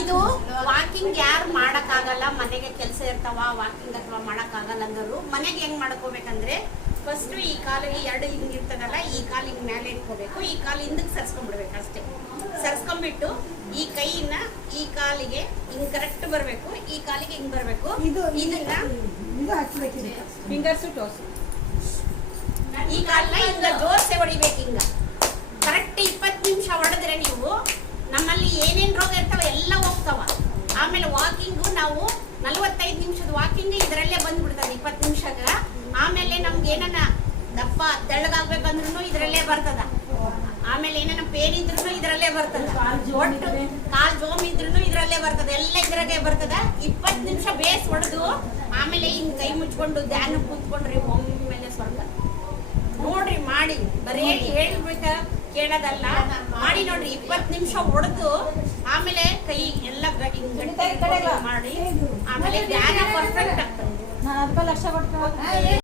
ಇದು ವಾಕಿಂಗ್ ಯಾರು ಮಾಡಕ್ಕಾಗಲ್ಲ, ಮನೆಗೆ ಕೆಲಸ ಇರ್ತಾವ, ವಾಕಿಂಗ್ ಅಥವಾ ಮಾಡಕ್ಕಾಗಲ್ಲ ಅಂದರು ಮನೆಗೆ ಹೆಂಗ್ ಮಾಡ್ಕೋಬೇಕಂದ್ರೆ ಫಸ್ಟ್ ಈ ಕಾಲಿಗೆ ಎರಡು ಹಿಂಗಿರ್ತದಲ್ಲ, ಈ ಕಾಲು ಹಿಂಗ್ ಮೇಲೆ ಇಟ್ಕೋಬೇಕು, ಈ ಕಾಲು ಹಿಂದಕ್ಕೆ ಸರ್ಸ್ಕೊಂಡ್ಬಿಡ್ಬೇಕು ಅಷ್ಟೇ. ಸರ್ಸ್ಕೊಂಡ್ಬಿಟ್ಟು ಈ ಕೈನ ಈ ಕಾಲಿಗೆ ಹಿಂಗ್ ಕರೆಕ್ಟ್ ಬರಬೇಕು, ಈ ಕಾಲಿಗೆ ಹಿಂಗ್ ಬರಬೇಕು. ಇದನ್ನ ಫಿಂಗರ್ಸ್ ಟೋಸ್ ಈ ಕಾಲನ್ನ ಹಿಂಗ ಜೋರ್ಸೆ ಹೊಡಿಬೇಕು. ಹಿಂಗ ಕರೆಕ್ಟ್ 20 ನಿಮಿಷ ಹೊಡೆದ್ರೆ ನೀವು ನಮ್ಮಲ್ಲಿ ಏನೇನ್ ರೋಗ ಇರ್ತಾವ ಎಲ್ಲ ಹೋಗ್ತಾವ. ಆಮೇಲೆ ವಾಕಿಂಗು ನಾವು 45 ನಿಮಿಷದ ವಾಕಿಂಗ್ ಇದರಲ್ಲೇ ಬಂದ್ಬಿಡ್ತದೆ 20 ನಿಮಿಷಗ. ಆಮೇಲೆ ನಮ್ಗೆ ಏನನ್ನ ದಪ್ಪ ತೆಳ್ಳಗಾಗ್ಬೇಕಂದ್ರೂ ಇದರಲ್ಲೇ ಬರ್ತದ. ಆಮೇಲೆ ಏನನ್ನ ಪೇನ್ ಇದ್ರೂ ಇದರಲ್ಲೇ ಬರ್ತದ, ಒಟ್ಟು ಕಾಲ್ ಜೋಮ್ ಇದ್ರೂ ಇದರಲ್ಲೇ ಬರ್ತದ, ಎಲ್ಲ ಇದ್ರಾಗೆ ಬರ್ತದ. 20 ನಿಮಿಷ ಬೇಸ್ ಹೊಡೆದು ಆಮೇಲೆ ಹಿಂಗ್ ಕೈ ಮುಚ್ಕೊಂಡು ಧ್ಯಾನ ಕೂತ್ಕೊಂಡ್ರಿ ಒಮ್ಮೆಲೆ ಸ್ವರ್ಗ ನೋಡ್ರಿ. ಮಾಡಿ ಬರೀ ಹೇಳ್ಬೇಕ ಕೇಳೋದಲ್ಲ, ಮಾಡಿ ನೋಡ್ರಿ. 20 ನಿಮಿಷ ಹೊಡೆದು ಆಮೇಲೆ ಕೈ ಎಲ್ಲ ಗಟ್ಟಿ ಮಾಡಿ ಆಮೇಲೆ ಧ್ಯಾನ ಪರ್ಫೆಕ್ಟ್ ಆಗ್ತದೆ.